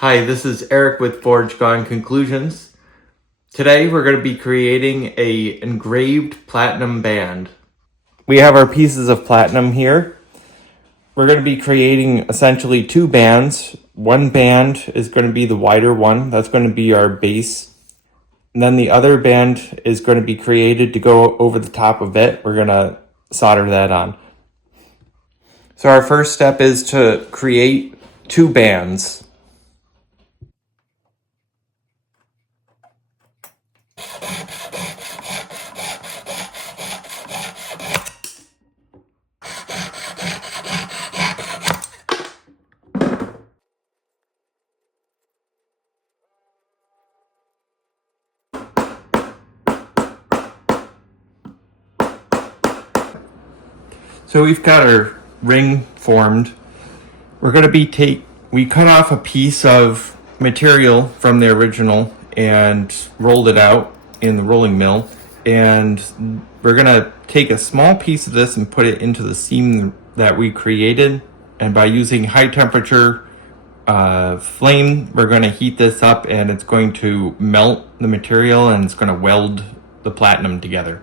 Hi, this is Eric with Forge Gone Conclusions. Today we're going to be creating a engraved platinum band. We have our pieces of platinum here. We're going to be creating essentially two bands. One band is going to be the wider one. That's going to be our base. And then the other band is going to be created to go over the top of it. We're going to solder that on. So our first step is to create two bands. So we've got our ring formed. We're going to be we cut off a piece of material from the original and rolled it out in the rolling mill. And we're going to take a small piece of this and put it into the seam that we created. And by using high temperature flame, we're going to heat this up and it's going to melt the material and it's going to weld the platinum together.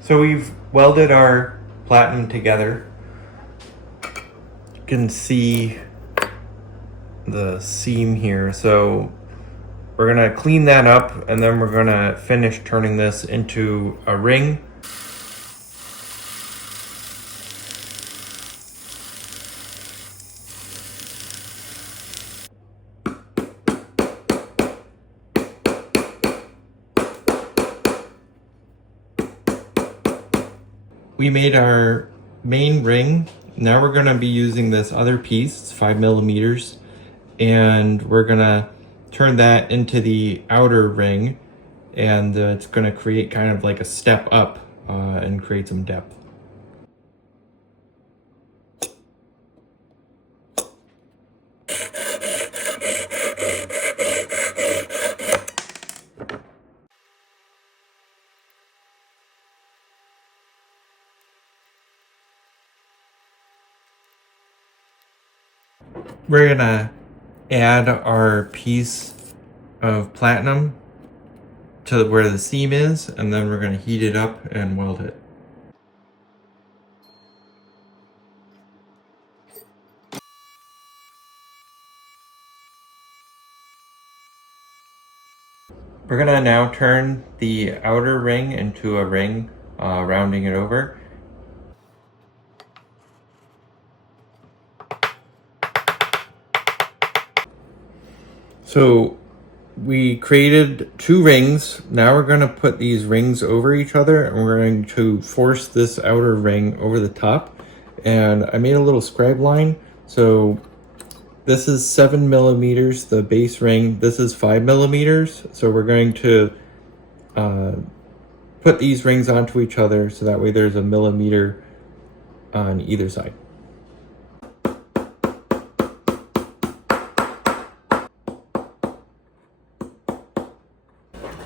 So we've welded our platinum together. You can see the seam here. So we're gonna clean that up and then we're gonna finish turning this into a ring. We made our main ring. Now we're gonna be using this other piece, it's 5 millimeters, and we're gonna turn that into the outer ring, and it's gonna create kind of like a step up and create some depth. We're gonna add our piece of platinum to where the seam is, and then we're gonna heat it up and weld it. We're gonna now turn the outer ring into a ring, rounding it over. So we created two rings. Now we're gonna put these rings over each other and we're going to force this outer ring over the top. And I made a little scribe line. So this is 7 millimeters, the base ring. This is 5 millimeters. So we're going to put these rings onto each other so that way there's a millimeter on either side.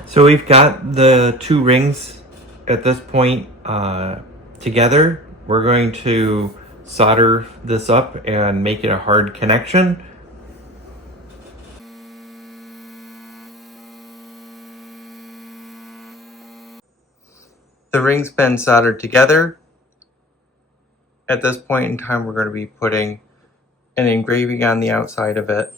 So we've got the two rings at this point together. We're going to solder this up and make it a hard connection. The ring's been soldered together. At this point in time, we're going to be putting an engraving on the outside of it.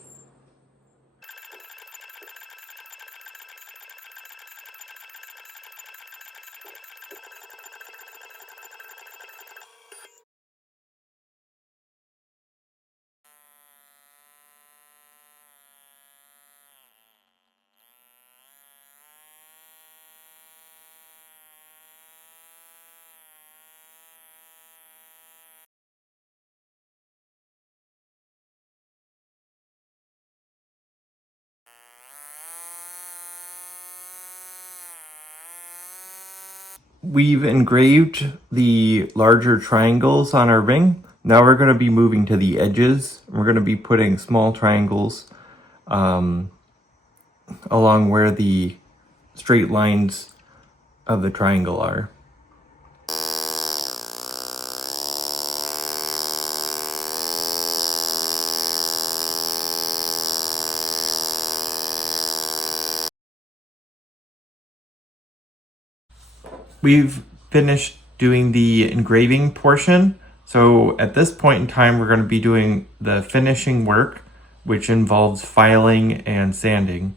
We've engraved the larger triangles on our ring. Now we're going to be moving to the edges. We're going to be putting small triangles along where the straight lines of the triangle are. We've finished doing the engraving portion. So at this point in time, we're going to be doing the finishing work, which involves filing and sanding.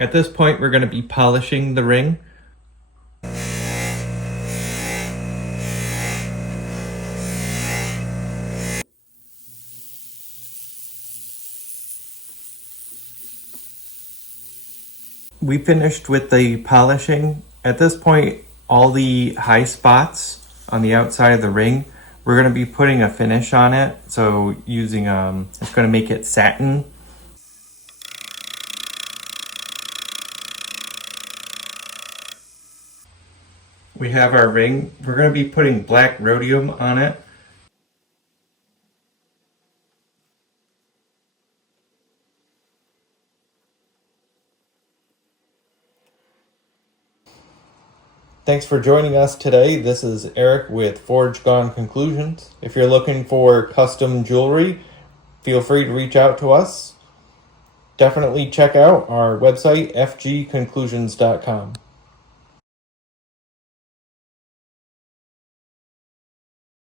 At this point, we're going to be polishing the ring. We finished with the polishing. At this point, all the high spots on the outside of the ring, we're going to be putting a finish on it. So using, it's going to make it satin. We have our ring. We're going to be putting black rhodium on it. Thanks for joining us today. This is Eric with Forge Gone Conclusions. If you're looking for custom jewelry, feel free to reach out to us. Definitely check out our website, fgconclusions.com.